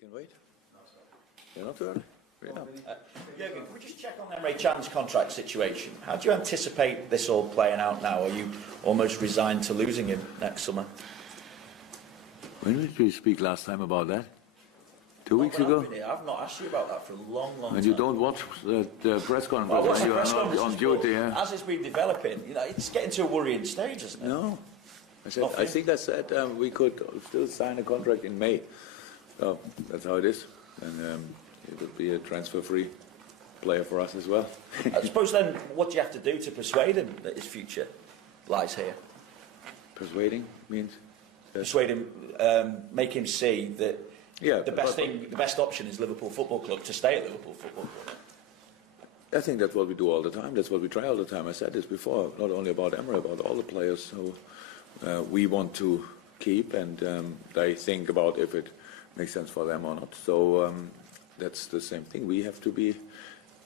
can wait. You're not early. Jurgen, can we just check on Emre Can's contract situation? How do you anticipate this all playing out now? Are you almost resigned to losing him next summer? When did we speak last time about that? 2 weeks ago? I've not asked you about that for a long time. And you don't watch the press conference when you are not on duty, yeah? As it's been developing, it's getting to a worrying stage, isn't it? No. I think I said we could still sign a contract in May. So that's how it is. And it would be a transfer-free player for us as well. I suppose then, what do you have to do to persuade him that his future lies here? Persuading means? Persuade him, make him see that the best option is Liverpool Football Club, to stay at Liverpool Football Club. I think that's what we do all the time. That's what we try all the time. I said this before, not only about Emre, about all the players who we want to keep, and they think about if it makes sense for them or not. So that's the same thing. We have to be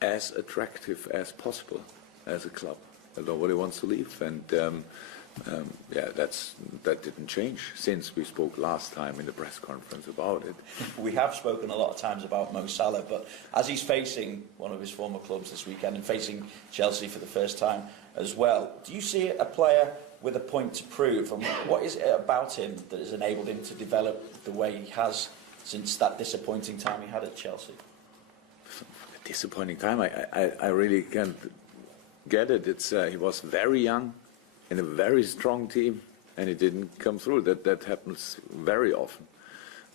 as attractive as possible as a club. Nobody wants to leave, and that didn't change since we spoke last time in the press conference about it. We have spoken a lot of times about Mo Salah, but as he's facing one of his former clubs this weekend and facing Chelsea for the first time as well, do you see a player with a point to prove? And what is it about him that has enabled him to develop the way he has since that disappointing time he had at Chelsea? Disappointing time? I really can't get it. He was very young in a very strong team, and it didn't come through. That happens very often.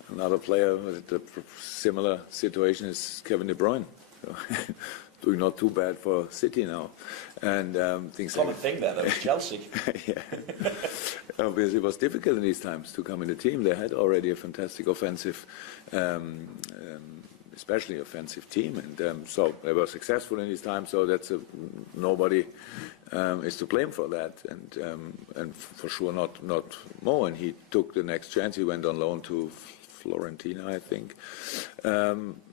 Another player with a similar situation is Kevin De Bruyne. So, doing not too bad for City now, and things. Common thing there, though, was Chelsea. Yeah, obviously it was difficult in these times to come in the team. They had already a fantastic offensive, especially offensive team, and so they were successful in these times. So that's nobody is to blame for that, and for sure not Mo. And he took the next chance. He went on loan to Fiorentina, I think,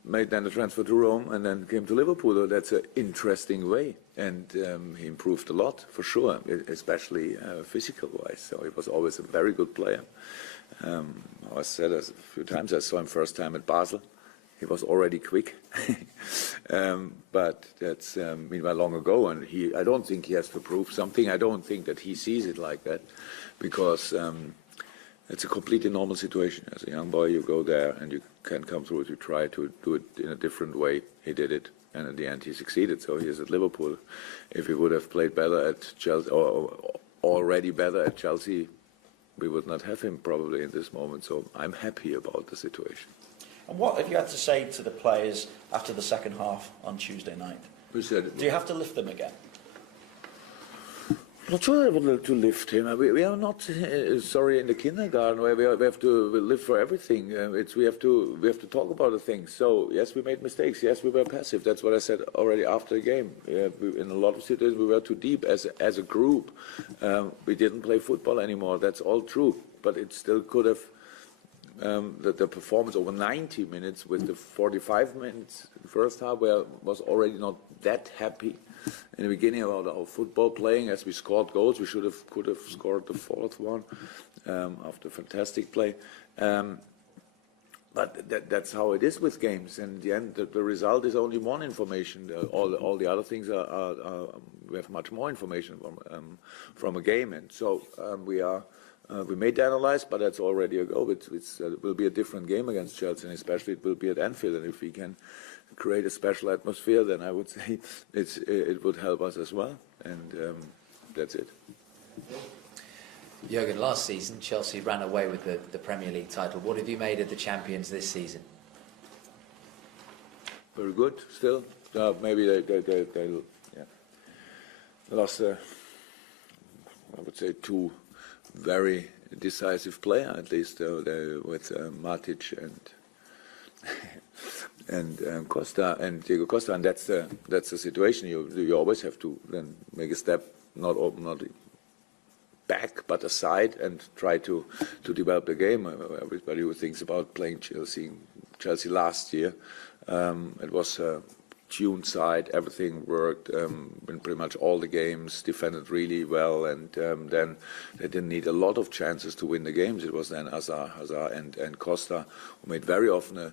made then the transfer to Rome, and then came to Liverpool. That's an interesting way, and he improved a lot for sure, especially physical-wise. So he was always a very good player. I said a few times, I saw him first time at Basel. He was already quick, but that's meanwhile long ago, and I don't think he has to prove something. I don't think that he sees it like that, because it's a completely normal situation. As a young boy, you go there and you can come through it. You try to do it in a different way. He did it, and in the end, he succeeded. So he is at Liverpool. If he would have played better at Chelsea, or already better at Chelsea, we would not have him probably in this moment. So I'm happy about the situation. And what have you had to say to the players after the second half on Tuesday night? We said, do you have to lift them again? I'm not sure I would to lift him. We are not sorry in the kindergarten where we have to live for everything. We have to talk about the things. So yes, we made mistakes. Yes, we were passive. That's what I said already after the game. In a lot of situations, we were too deep as a group. We didn't play football anymore. That's all true. But it still could have. The performance over 90 minutes with the 45 minutes in the first half, where I was already not that happy in the beginning about our football playing. As we scored goals, we could have scored the fourth one after fantastic play. But that's how it is with games. And in the end, the result is only one information. All the other things are we have much more information from a game, and so we made the analysis, but that's already a go. It will be a different game against Chelsea, and especially it will be at Anfield. And if we can create a special atmosphere, then I would say it would help us as well. And that's it. Jurgen, last season Chelsea ran away with the Premier League title. What have you made of the champions this season? Very good. Still, maybe they lost. I would say two very decisive player, at least with Matic and Costa and Diego Costa, and that's the situation. You always have to then make a step, not back but aside, and try to develop the game. Everybody who thinks about playing Chelsea last year, it was tuned side. Everything worked in pretty much all the games, defended really well, and then they didn't need a lot of chances to win the games. It was then Hazard and Costa who made very often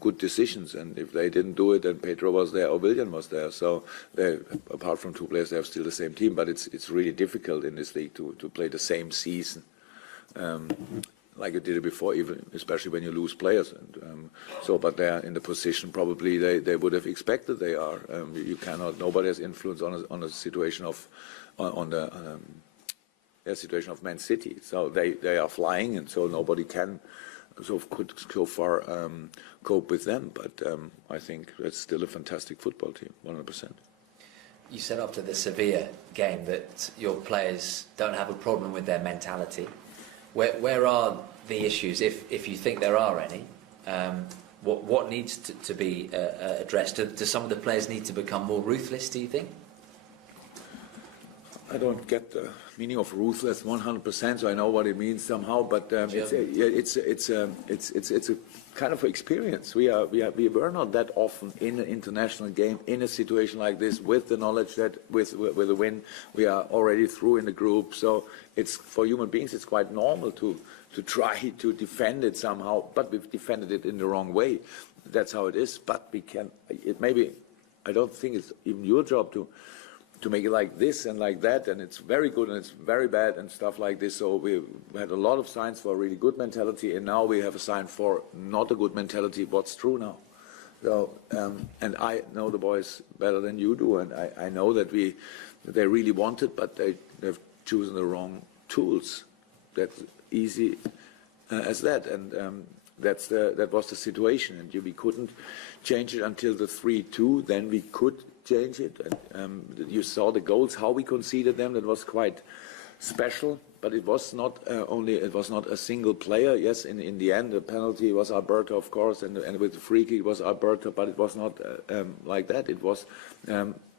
good decisions, and if they didn't do it, then Pedro was there or Willian was there. So they, apart from two players, they have still the same team, but it's really difficult in this league to play the same season. Like you did it before, even especially when you lose players, and but they are in the position probably they would have expected they are. You cannot. Nobody has influence on a situation of the situation of Man City. So they are flying, and so nobody can could so far cope with them. But I think that's still a fantastic football team, 100%. You said after the Sevilla game that your players don't have a problem with their mentality. Where are the issues, if you think there are any? What needs to be addressed? Do some of the players need to become more ruthless, do you think? I don't get the meaning of ruthless 100%, so I know what it means somehow. But it's a kind of experience. We were not that often in an international game in a situation like this, with the knowledge that with a win we are already through in the group. So it's for human beings it's quite normal to try to defend it somehow, but we've defended it in the wrong way. That's how it is. But we can. It maybe I don't think it's even your job to make it like this and like that, and it's very good and it's very bad and stuff like this. So we had a lot of signs for a really good mentality, and now we have a sign for not a good mentality. What's true now? So and I know the boys better than you do, and I know that they really want it, but they've chosen the wrong tools. That's easy as that, and that was the situation, and we couldn't change it until the 3-2. Then we could change it, and you saw the goals, how we conceded them. That was quite special, but it was not it was not a single player. Yes, in the end the penalty was Alberto, of course, and with the free kick it was Alberto, but it was not like that. It was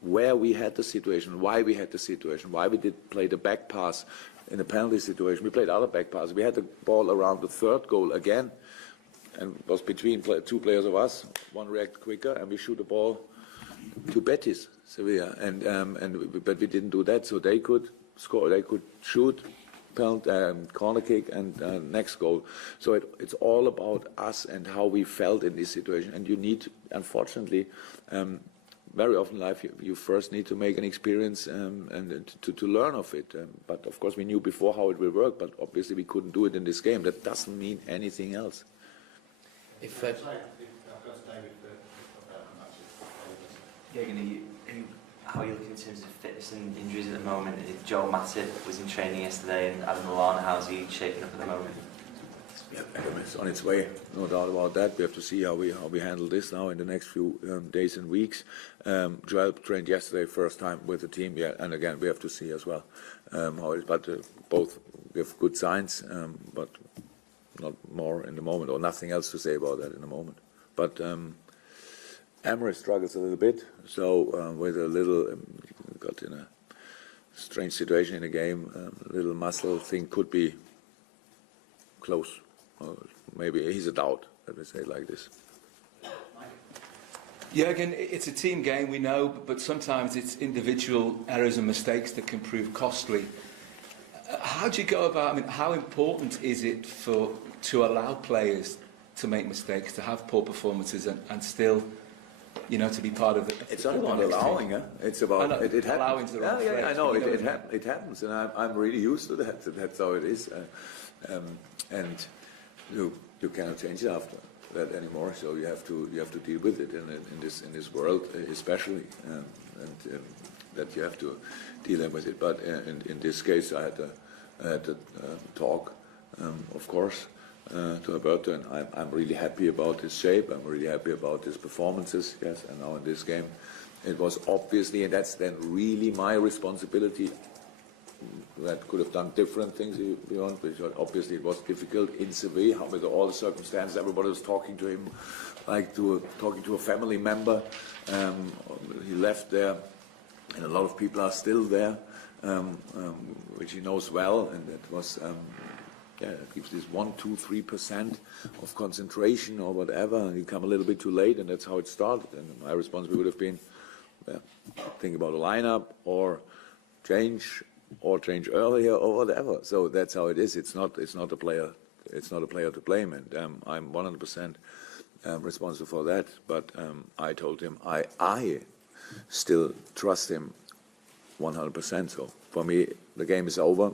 where we had the situation, why we had the situation, why we did play the back pass in the penalty situation. We played other back passes. We had the ball around the third goal again, and it was between two players of us. One react quicker, and we shoot the ball to Betis, Sevilla, but we didn't do that. So they could score, they could shoot, penalty, corner kick, and next goal. So it's all about us and how we felt in this situation. And you need, unfortunately, very often in life, you first need to make an experience and to learn of it. But of course, we knew before how it will work, but obviously we couldn't do it in this game. That doesn't mean anything else. Jurgen, how are you looking in terms of fitness and injuries at the moment? Joe Matip was in training yesterday, and Adam Lallana, how's he shaping up at the moment? Yeah, Adam is on its way, no doubt about that. We have to see how we handle this now in the next few days and weeks. Joel trained yesterday, first time with the team, yeah, and again we have to see as well how it is. But both give good signs, but not more in the moment, or nothing else to say about that in the moment. But Emre struggles a little bit, so with a little got in a strange situation in the game. A little muscle thing could be close. Maybe he's a doubt, let me say it like this. Jurgen, it's a team game, we know, but sometimes it's individual errors and mistakes that can prove costly. How do you go about, I mean, how important is it to allow players to make mistakes, to have poor performances and still, you know, to be part of it? It's not about allowing, it's about it allowing happens. the wrong Yeah, I know, phrase, it happens, and I'm really used to that. That's how it is, and you cannot change it after that anymore. So you have to deal with it in this world, especially, and that you have to deal with it. But in this case, I had to talk, of course, to Alberto, and I'm really happy about his shape. I'm really happy about his performances. Yes, and now in this game, it was obviously, and that's then really my responsibility. That could have done different things if you want, but obviously it was difficult in Sevilla with all the circumstances. Everybody was talking to him like talking to a family member. He left there, and a lot of people are still there, which he knows well, and that was gives this 1, 2, 3% of concentration or whatever, and you come a little bit too late, and that's how it started. And my response would have been, think about a lineup or change earlier or whatever. So that's how it is. It's not a player to blame, and I'm 100% responsible for that. But I told him I still trust him 100%. So for me, the game is over.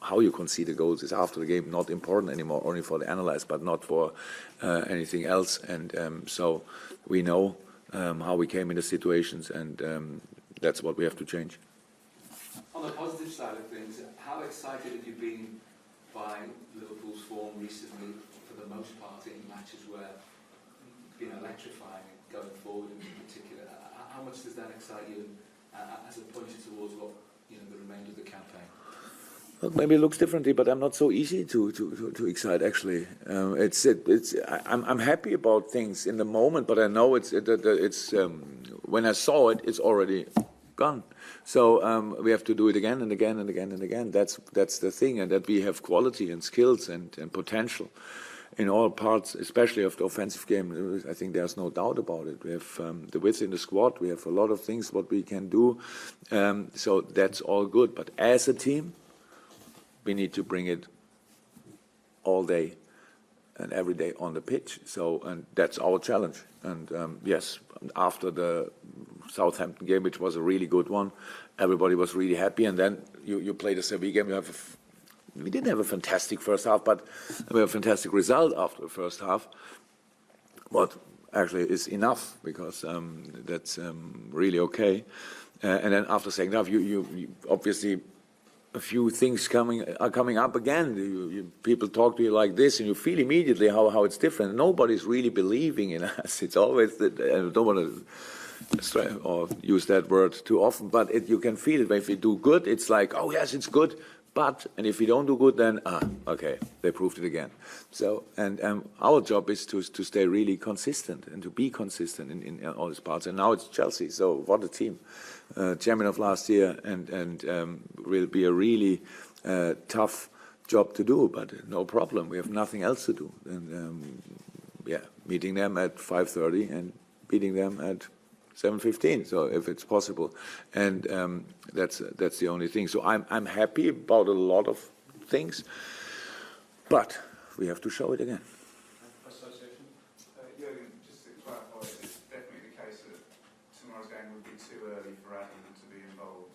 How you concede the goals is after the game not important anymore, only for the analysts, but not for anything else. And so we know how we came into situations, and that's what we have to change. On the positive side of things, how excited have you been by Liverpool's form recently, for the most part, in matches where it's been electrifying going forward in particular? How much does that excite you as a pointer towards what, the remainder of the campaign? Look, maybe it looks differently, but I'm not so easy to excite. Actually, I'm happy about things in the moment, but I know it's when I saw it, it's already gone. So we have to do it again and again and again and again. That's the thing, and that we have quality and skills and potential in all parts, especially of the offensive game. I think there's no doubt about it. We have the width in the squad. We have a lot of things what we can do. So that's all good. But as a team, we need to bring it all day and every day on the pitch. So, and that's our challenge. And yes, after the Southampton game, which was a really good one, everybody was really happy. And then you play the Sevilla game. We didn't have a fantastic first half, but we have a fantastic result after the first half. What actually is enough, because that's really okay. And then after second half, you obviously, a few things are coming up again. People talk to you like this, and you feel immediately how it's different. Nobody's really believing in us. It's always I don't want to or use that word too often, but you can feel it. If you do good, it's like, oh yes, it's good. And if you don't do good, then okay, they proved it again. So, and our job is to stay really consistent and to be consistent in all these parts. And now it's Chelsea. So what a team! Champion of last year, and will be a really tough job to do, but no problem. We have nothing else to do. And meeting them at 5:30 and beating them at 7:15. So if it's possible, and that's the only thing. So I'm happy about a lot of things, but we have to show it again. Association. Jurgen, just to clarify, it's definitely the case that tomorrow's game would be too early for Adam to be involved,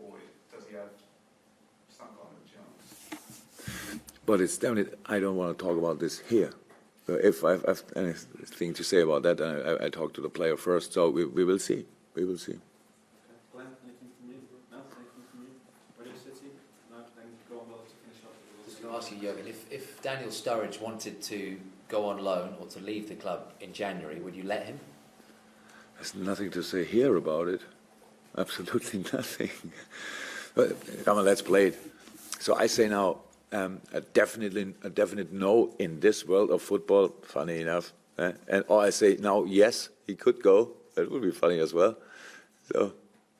or does he have some kind of chance? But it's definitely, I don't want to talk about this here. If I have anything to say about that, I talk to the player first. So we will see. We will see. Glenn, anything from you? No, anything from you? Radio City? No, then go on well to finish up. I was going to ask you, Jurgen, if Daniel Sturridge wanted to go on loan or to leave the club in January, would you let him? There's nothing to say here about it. Absolutely nothing. But come on, let's play it. So I say now, a definite no in this world of football. Funny enough, or I say now yes, he could go. That would be funny as well. So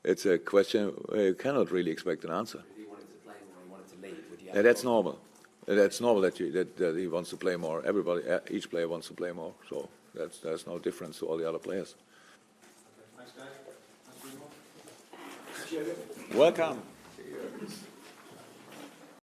it's a question where you cannot really expect an answer. If he wanted to play more, he wanted to leave, would you? Yeah, that's normal. That's normal that he wants to play more. Everybody, each player wants to play more. So there's no difference to all the other players. Okay, thanks, guys. Thanks very much. Welcome.